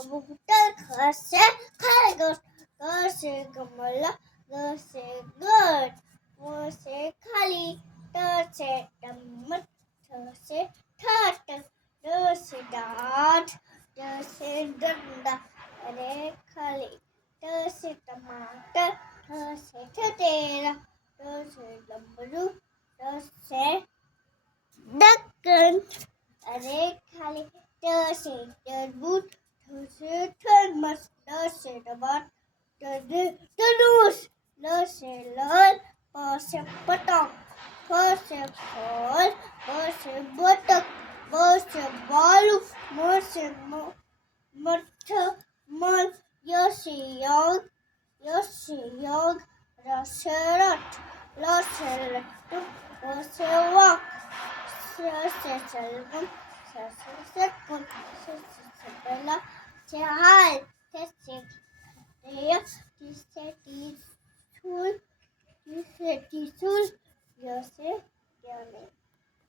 कबूतर, ख से खरगोश, ग से गमला, ग से गट, व से खाली, ट से टमाटर, ठ से ठट, ड से डांट, ड से डंडा, रे खाली, ट से टमाटर, ठ से ठठेरा, ड से डमरू, ड से ढक्कन, अरे खाली, ट से तरबूज, ठ से थर्मस, ड से टमाटर, ट से तरबूज, ल से लाल, प से पतंग, फ से फल, ब से बतख, ब से बालू, म से मठ, मन, य से योग, र से रथ, ल से लट्टू, व से वाक, स से सलगम, स से सकम, स से सपेला, से हाल, थ से खटेया, टी से टीसूल, टी से टीसूल, य से ज्ञानी।